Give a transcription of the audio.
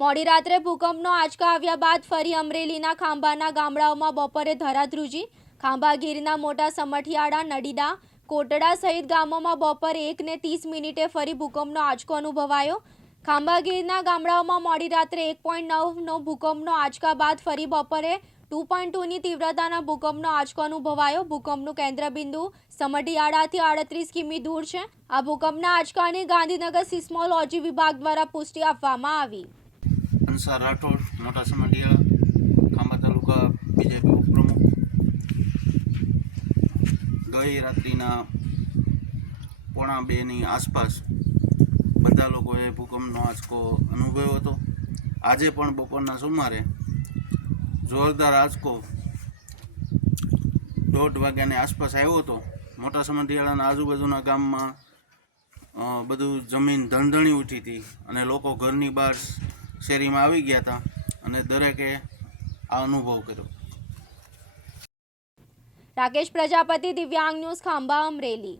મોડી રાત્રે ભૂકંપનો આંચકા આવ્યા બાદ ફરી અમરેલીના ખાંભાના ગામડાઓમાં બપોરે ધરાધ્રુજી, ખાંભાગીરના મોટા સમઠિયાળા, નડીડા, કોટડા સહિત ગામોમાં બપોરે એકને ત્રીસ મિનિટે ફરી ભૂકંપનો આંચકો અનુભવાયો. ખાંભાગીરના ગામડાઓમાં મોડી રાત્રે એક પોઈન્ટ નવનો ભૂકંપનો આંચકા બાદ ફરી બપોરે ટુ પોઈન્ટ ટુની તીવ્રતાના ભૂકંપનો આંચકો અનુભવાયો. ભૂકંપનું કેન્દ્રબિંદુ સમઢિયાળાથી આડત્રીસ કિમી દૂર છે. આ ભૂકંપના આંચકાની ગાંધીનગર સિસ્મોલોજી વિભાગ દ્વારા પુષ્ટિ આપવામાં આવી. અંસાર રાઠોડ, મોટા સમઢિયાળા ખાંભા તાલુકા, બીજેપી ઉપપ્રમુખ. ગઈ રાત્રિના પોણા બેની આસપાસ બધા લોકોએ ભૂકંપનો આંચકો અનુભવ્યો હતો. આજે પણ બપોરના સુમારે જોરદાર આંચકો દોઢ વાગ્યાની આસપાસ આવ્યો હતો. મોટા સમંડિયાળાના આજુબાજુના ગામમાં બધું જમીન ધણધણી ઉઠી હતી અને લોકો ઘરની બહાર શેરીમાં આવી ગયા હતા અને દરેકે આ અનુભવ કર્યો. રાકેશ પ્રજાપતિ, દિવ્યાંગ ન્યૂઝ, ખાંભા, અમરેલી.